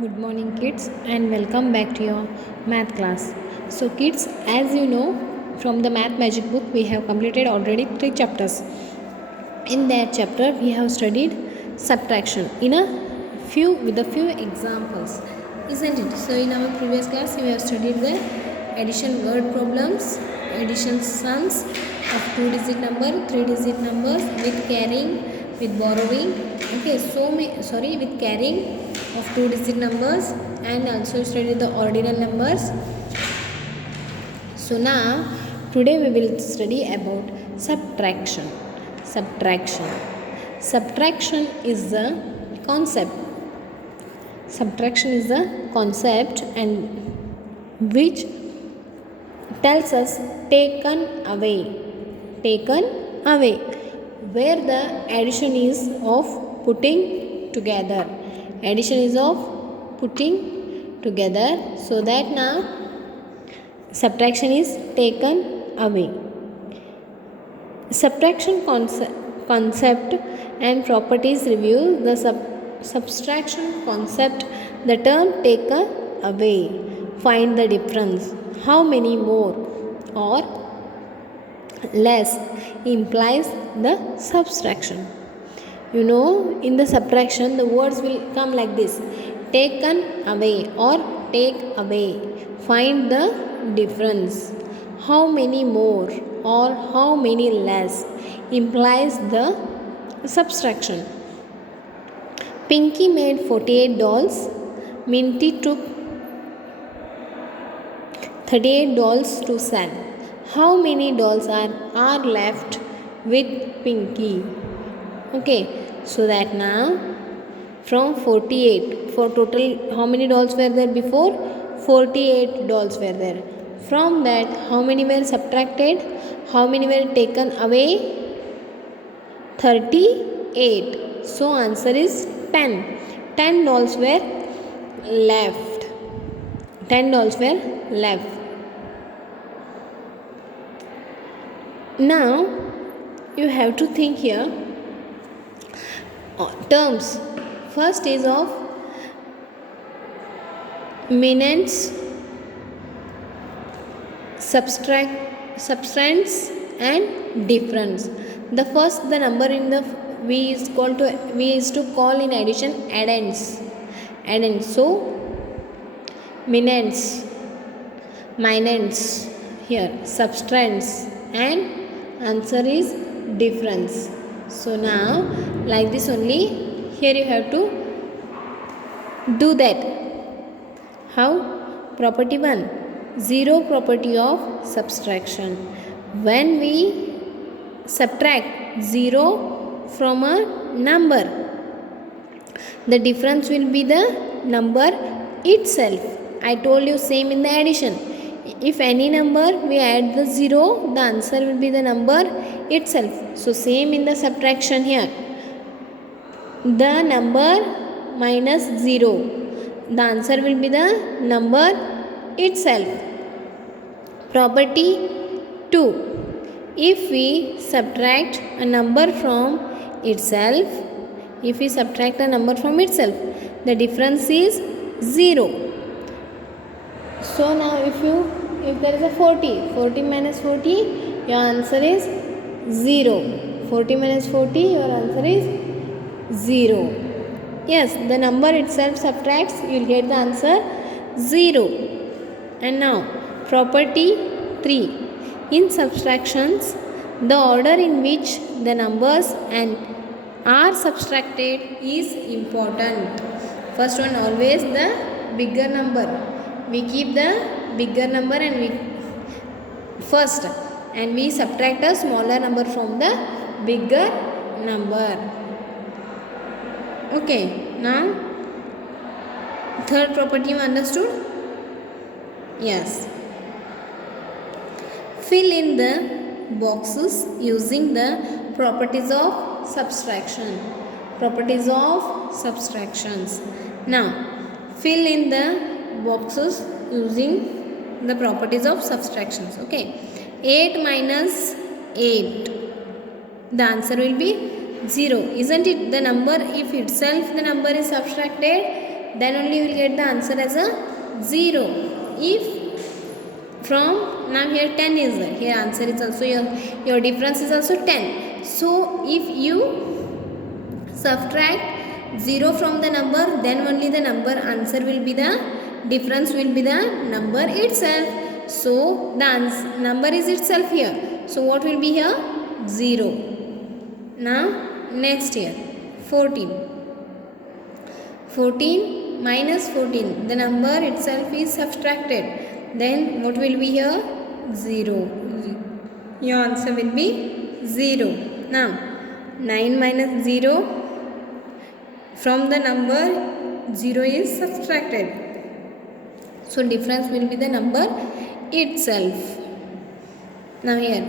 Good morning, kids, and welcome back to your math class. So, kids, as you know, from the Math Magic book, we have completed already 3 chapters. In that chapter, we have studied subtraction in a few examples, isn't it? So, in our previous class, we have studied the addition word problems, addition sums of two-digit number, three-digit numbers with carrying, with borrowing. Okay, with carrying of two-digit numbers, and also studied the ordinal numbers. So now today we will study about subtraction. Subtraction. Subtraction is the concept. Subtraction is the concept and which tells us taken away. Taken away. Where the addition is of putting together. Addition is of putting together, so that now subtraction is taken away. Subtraction concept and properties review. The subtraction concept, the term taken away. Find the difference. How many more or less implies the subtraction. You know, in the subtraction, the words will come like this: taken away or take away. Find the difference. How many more or how many less implies the subtraction. Pinky made 48 dolls. Minty took 38 dolls to sell. How many dolls are left with Pinky? Okay, so that now from 48, for total how many dolls were there before? 48 dolls were there. From that, how many were subtracted? How many were taken away? 38. So answer is 10. 10 dolls were left. 10 dolls were left. Now you have to think here terms. First is of minutes, subtractions and difference. The first, the number in the we is to call in addition addends. So minutes, minutes here, subtractions, and answer is difference. So now like this only, here you have to do that. How? Property 1, zero property of subtraction. When we subtract 0 from a number, the difference will be the number itself. I told you same in the addition. If any number we add the 0, the answer will be the number itself. So same in the subtraction here. The number minus 0, the answer will be the number itself. Property 2. If we subtract a number from itself, the difference is 0. So now if there is a 40 minus 40, your answer is 0. 40 minus 40, your answer is 0. Yes, the number itself subtracts, you will get the answer 0. And now property 3. In subtractions, the order in which the numbers and are subtracted is important. First one, always the bigger number. We keep the bigger number and we subtract a smaller number from the bigger number. Okay, now third property you understood? Yes. Fill in the boxes using the properties of subtraction. Properties of subtractions. Now fill in the boxes using the properties of subtractions. Okay, 8 minus 8, the answer will be 0, isn't it? The number, if itself the number is subtracted, then only you will get the answer as a 0. If from now here 10 is there, here answer is also your difference is also 10. So if you subtract 0 from the number, then only the number answer will be the difference will be the number itself. So the number is itself here. So what will be here? 0. Now next here 14. 14 minus 14, the number itself is subtracted. Then what will be here? 0. Your answer will be 0. Now 9 minus 0, from the number 0 is subtracted. So difference will be the number itself. Now here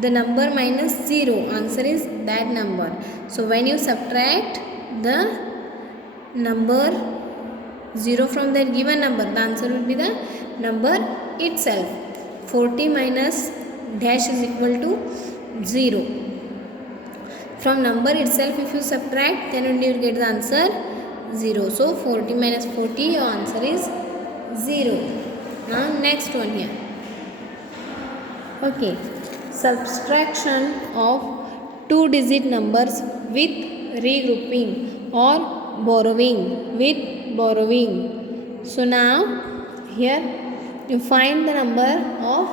the number minus 0, answer is that number. So when you subtract the number 0 from that given number, the answer will be the number itself. 40 minus dash is equal to 0. From number itself if you subtract, then only you will get the answer 0. So 40 minus 40, your answer is 0. Now next one here. Okay, subtraction of 2-digit numbers with regrouping or borrowing with borrowing. So now here you find the number of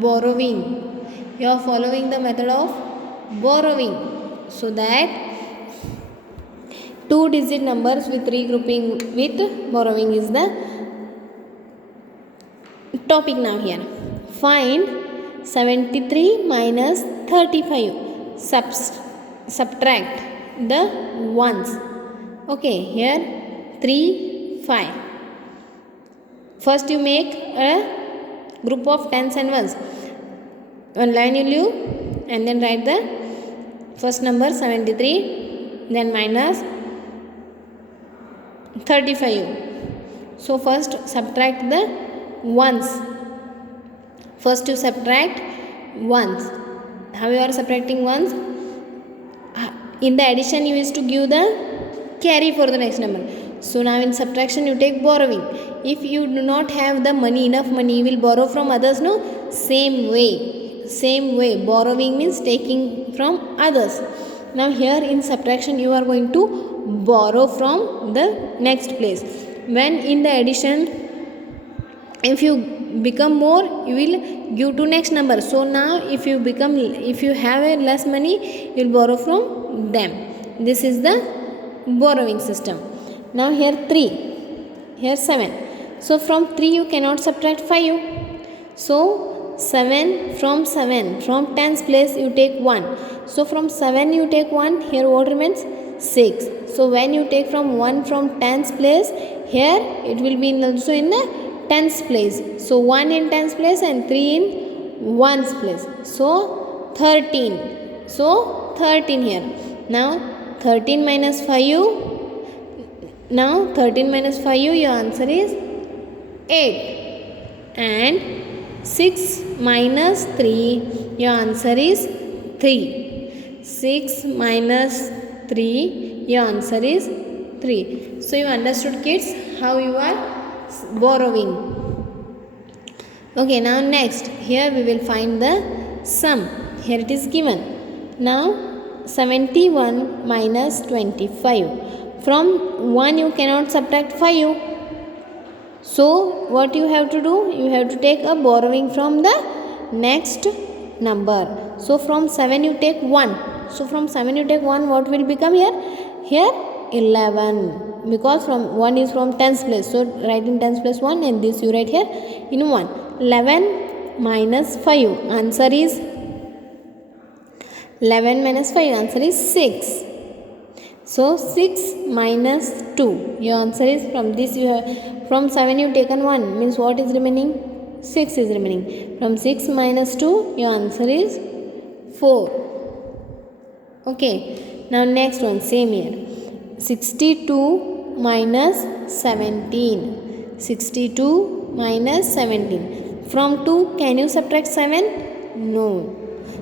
borrowing. You are following the method of borrowing, so that 2-digit numbers with regrouping with borrowing is the topic. Now here find 73 minus 35. Subtract the ones. Okay, here 3, 5. First you make a group of tens and ones. One line you leave and then write the first number 73, then minus 35. So first subtract the ones. First you subtract ones. How you are subtracting ones? In the addition you used to give the carry for the next number. So now in subtraction you take borrowing. If you do not have the money, enough money, you will borrow from others, no? Same way borrowing means taking from others. Now here in subtraction you are going to borrow from the next place. When in the addition, if you become more, you will give to next number. So now if you have a less money, you will borrow from them. This is the borrowing system. Now here 3, here 7. So from 3 you cannot subtract 5. So 7, from 10's place you take 1. So from 7 you take 1, here what remains? 6. So when you take from 1 from 10's place, here it will be also in the 10's place. So 1 in 10's place and 3 in 1's place. So 13. So 13 here. Now 13 minus 5. Now 13 minus 5, your answer is 8. And 6 minus 3, your answer is 3. 6 minus 3, your answer is 3. So you understood, kids, how you are borrowing. Okay, now next here we will find the sum. Here it is given. Now 71 minus 25. From 1 you cannot subtract 5. So what you have to do? You have to take a borrowing from the next number. So from 7 you take 1. So from 7 you take 1, what will become here? Here 11. Because from 1 is from 10's place. So write in 10's place 1 and this you write here in 1. 11 minus 5. Answer is 11 minus 5. Answer is 6. So 6 minus 2. Your answer is from this you have from 7 you taken 1 means what is remaining? 6 is remaining. From 6 minus 2 your answer is 4. Okay. Now next one same here. 62 minus 17. 62 minus 17. From 2 can you subtract 7? No.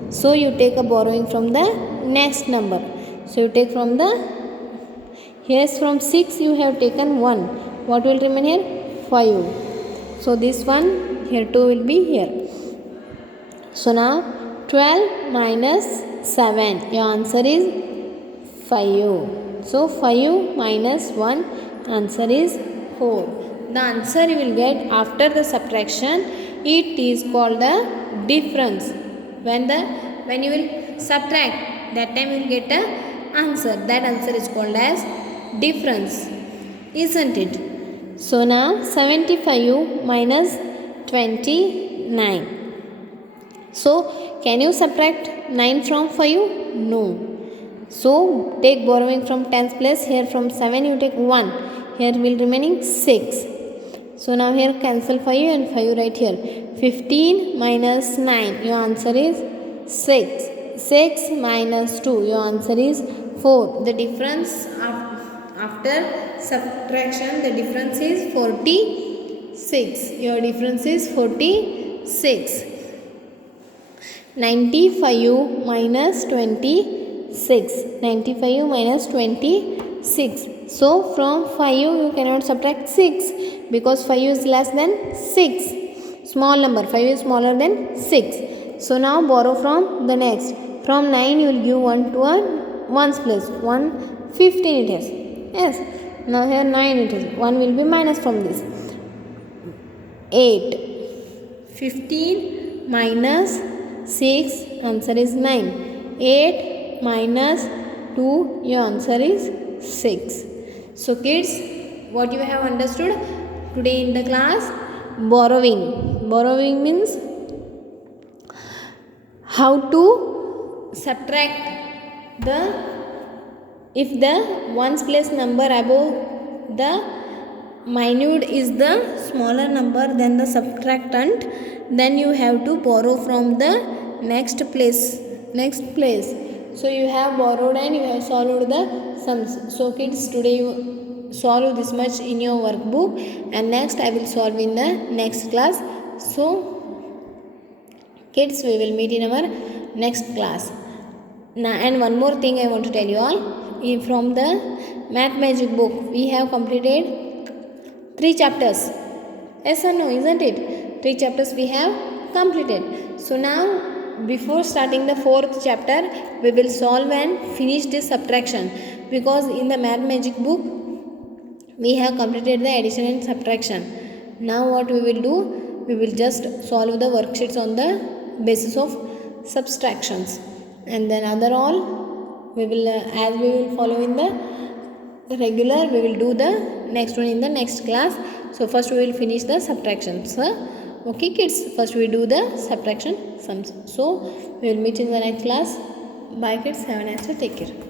So you take a borrowing from the next number. So you take from the Yes, from 6 you have taken 1. What will remain here? 5. So this one here 2 will be here. So now 12 minus 7. Your answer is 5. So 5 minus 1, answer is 4. The answer you will get after the subtraction, it is called the difference. When you will subtract, that time you will get a answer. That answer is called as difference, isn't it? So now 75 minus 29. So can you subtract 9 from 5? No. So take borrowing from 10's place. Here from 7 you take 1. Here will remaining 6. So now here cancel 5 and 5 right here. 15 minus 9. Your answer is 6. 6 minus 2. Your answer is 4. The difference after subtraction, the difference is 46. Your difference is 46. 95 minus 26. 95 minus 26. So from 5 you cannot subtract 6 because 5 is less than 6. Small number, 5 is smaller than 6. So now borrow from the next. From 9 you will give 1 to a 1's place. 1, 15 it is. Yes. Now here 9 it is. 1 will be minus from this. 8. 15 minus 6, answer is 9. 8 minus 2, your answer is 6. So kids, what you have understood today in the class? Borrowing. Borrowing means how to subtract if the ones place number above the minute is the smaller number than the subtractant, then you have to borrow from the next place. So you have borrowed and you have solved the sums. So kids, today you solve this much in your workbook, and next I will solve in the next class. So kids, we will meet in our next class. Now, and one more thing I want to tell you all, from the Math Magic book we have completed 3 chapters. Yes or no, isn't it? 3 chapters we have completed. So now, before starting the 4th chapter, we will solve and finish this subtraction, because in the Math Magic book we have completed the addition and subtraction. Now what we will do, we will just solve the worksheets on the basis of subtractions, and then other all we will as we will follow in the regular, we will do the next one in the next class. So first we will finish the subtractions. Okay kids, first we do the subtraction sums. So we will meet in the next class. Bye kids, have a nice day, take care.